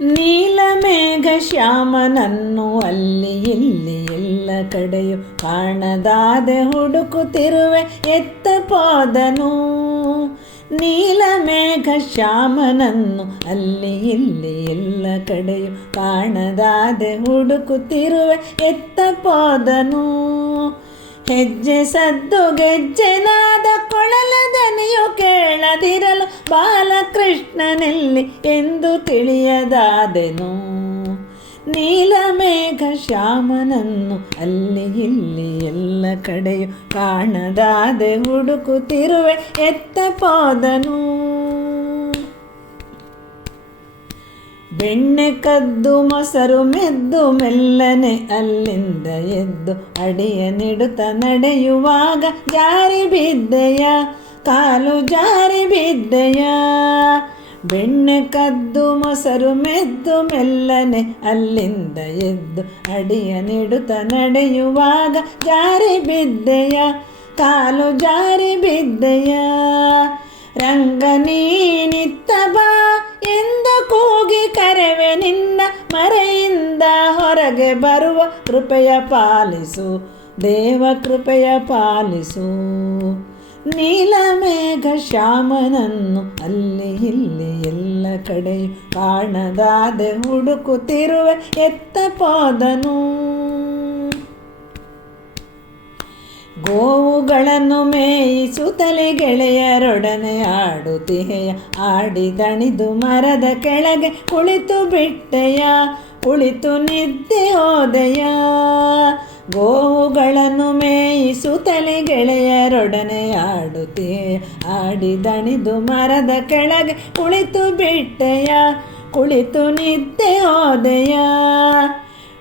ನೀಲಮೇಘ ಶ್ಯಾಮನನ್ನು ಅಲ್ಲಿ ಇಲ್ಲಿ ಎಲ್ಲ ಕಡೆಯು ಕಾಣದಾದೆ ಹುಡುಕುತ್ತಿರುವೆ ಎತ್ತ ಪಾದನು ನೀಲಮೇಘ ಶ್ಯಾಮನನ್ನು ಅಲ್ಲಿ ಇಲ್ಲಿ ಎಲ್ಲ ಕಡೆಯು ಕಾಣದಾದೆ ಹುಡುಕುತ್ತಿರುವೆ ಎತ್ತ ಪಾದನು ಹೆಜ್ಜೆ ಸದ್ದು ಗೆಜ್ಜೆನಾದ ಕೊಳಲ ದನಿಯು ಕೇಳದಿರಲು ಬಾಲಕೃಷ್ಣನಲ್ಲಿ ಎಂದು ತಿಳಿಯದಾದೆನು. ನೀಲಮೇಘ ಶ್ಯಾಮನನ್ನು ಅಲ್ಲಿ ಇಲ್ಲಿ ಎಲ್ಲ ಕಡೆಯು ಕಾಣದಾದೆ ಹುಡುಕುತ್ತಿರುವೆ ಎತ್ತ ಬೆಣ್ಣೆ ಕದ್ದು ಮೊಸರು ಮೆದ್ದು ಮೆಲ್ಲನೆ ಅಲ್ಲಿಂದ ಎದ್ದು ಅಡಿಯ ನೆಡುತ್ತ ನಡೆಯುವಾಗ ಜಾರಿ ಬಿದ್ದೆಯ, ಕಾಲು ಜಾರಿ ಬಿದ್ದೆಯ. ಬೆಣ್ಣೆ ಕದ್ದು ಮೊಸರು ಮೆದ್ದು ಮೆಲ್ಲನೆ ಅಲ್ಲಿಂದ ಎದ್ದು ಅಡಿಯ ನೆಡುತ್ತ ನಡೆಯುವಾಗ ಜಾರಿ ಬಿದ್ದೆಯ, ಕಾಲು ಜಾರಿ ಬಿದ್ದೆಯ. ರಂಗ ನೀನಿತ್ತ ಬಾ ಹೊರಗೆ ಬರುವ ಕೃಪೆಯ ಪಾಲಿಸು, ದೇವ ಕೃಪೆಯ ಪಾಲಿಸು. ನೀಲಮೇಘ ಶ್ಯಾಮನನ್ನು ಅಲ್ಲಿ ಇಲ್ಲಿ ಎಲ್ಲ ಕಡೆಯೂ ಕಾಣದಾದೆ ಹುಡುಕುತ್ತಿರುವ ಎತ್ತ ಪಾದನು ಗೋವುಗಳನ್ನು ಮೇಯಿಸುತ್ತಲೇ ಗೆಳೆಯರೊಡನೆ ಆಡುತ್ತಿಹೆಯ ಆಡಿದಣಿದು ಮರದ ಕೆಳಗೆ ಕುಳಿತು ಬಿಟ್ಟೆಯ ಕುಳಿತು ನಿದ್ದೆ ಹೋದೆಯ. ಗೋವುಗಳನ್ನು ತಲೆ ಗೆಳೆಯರೊಡನೆ ಆಡುತ್ತೆ. ಆಡಿದಣಿದು ಮರದ ಕೆಳಗೆ ಕುಳಿತು ಬಿಟ್ಟೆಯ. ಕುಳಿತು ನಿದ್ದೆ ಹೋದೆಯ.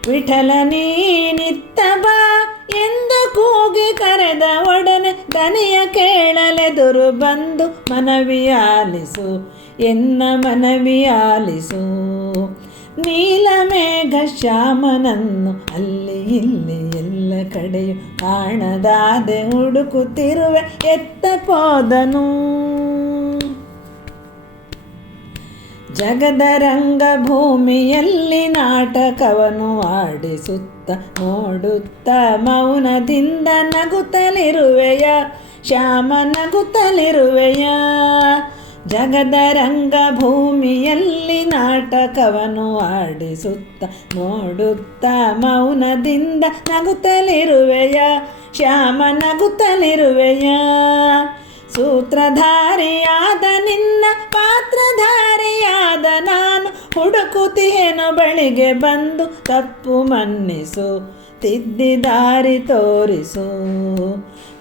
ವಿಠಲ ನೀನಿತ್ತ ಬಾ ಎಂದು ಕೂಗಿ ಕರೆದ ಒಡನೆ ದನಿಯ ಕೇಳಲೆದುರು ಬಂದು ಮನವಿ ಆಲಿಸು. ಎನ್ನ ಮನವಿ ಆಲಿಸು? ನೀಲಮೇಘ ಶ್ಯಾಮನನ್ನು ಅಲ್ಲಿ ಇಲ್ಲಿ ಎಲ್ಲ ಕಡೆಯು ಕಾಣದಾದೆ ಹುಡುಕುತ್ತಿರುವೆ ಎತ್ತ ಪೋದನು ಜಗದ ರಂಗಭೂಮಿಯಲ್ಲಿ ನಾಟಕವನ್ನು ಆಡಿಸುತ್ತ ನೋಡುತ್ತ ಮೌನದಿಂದ ನಗುತ್ತಲಿರುವೆಯ? ಶ್ಯಾಮ ನಗುತ್ತಲಿರುವೆಯ? ಜಗದ ರಂಗಭೂಮಿಯಲ್ಲಿ ನಾಟಕವನ್ನು ಆಡಿಸುತ್ತ ನೋಡುತ್ತ ಮೌನದಿಂದ ನಗುತ್ತಲಿರುವೆಯ ಶ್ಯಾಮ ನಗುತ್ತಲಿರುವೆಯ. ಸೂತ್ರಧಾರಿಯಾದ ನಿನ್ನ ನಾನು ಹುಡುಕುತ್ತೇನು ಬಳಿಗೆ ಬಂದು ತಪ್ಪು ಮನ್ನಿಸು, ತಿದ್ದಿ ದಾರಿ ತೋರಿಸು.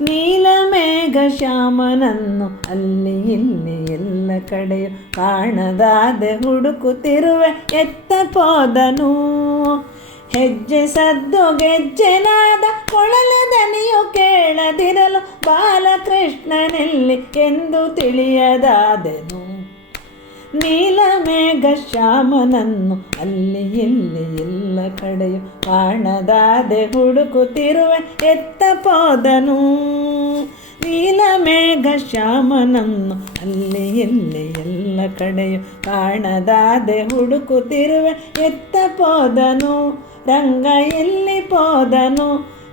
ನೀಲಮೇಘ ಶ್ಯಾಮನನ್ನು ಅಲ್ಲಿ ಇಲ್ಲಿ ಎಲ್ಲ ಕಡೆಯು ಕಾಣದಾದೆ ಹುಡುಕುತ್ತಿರುವೆ ಎತ್ತ ಪೋದನು ಹೆಜ್ಜೆ ಸದ್ದು ಗೆಜ್ಜೆನಾದ ಕೊಳಲ ದನಿಯು ಕೇಳದಿರಲು ಬಾಲಕೃಷ್ಣನಲ್ಲಿ ಎಂದು ತಿಳಿಯದಾದೆನು. ನೀಲಮೇಘ ಶ್ಯಾಮನನ್ನು ಅಲ್ಲಿ ಇಲ್ಲಿ ಎಲ್ಲ ಕಡೆಯು ಕಾಣದಾದೆ ಹುಡುಕುತ್ತಿರುವೆ ಎತ್ತ ಪೋದನು ನೀಲಮೇಘ ಶ್ಯಾಮನನ್ನು ಅಲ್ಲಿ ಇಲ್ಲಿ ಎಲ್ಲ ಕಡೆಯು ಕಾಣದಾದೆ ಹುಡುಕುತ್ತಿರುವೆ ಎತ್ತ ಪೋದನು ರಂಗ ಎಲ್ಲಿ ಪೋದನು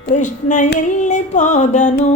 ಕೃಷ್ಣ ಎಲ್ಲಿ ಪೋದನು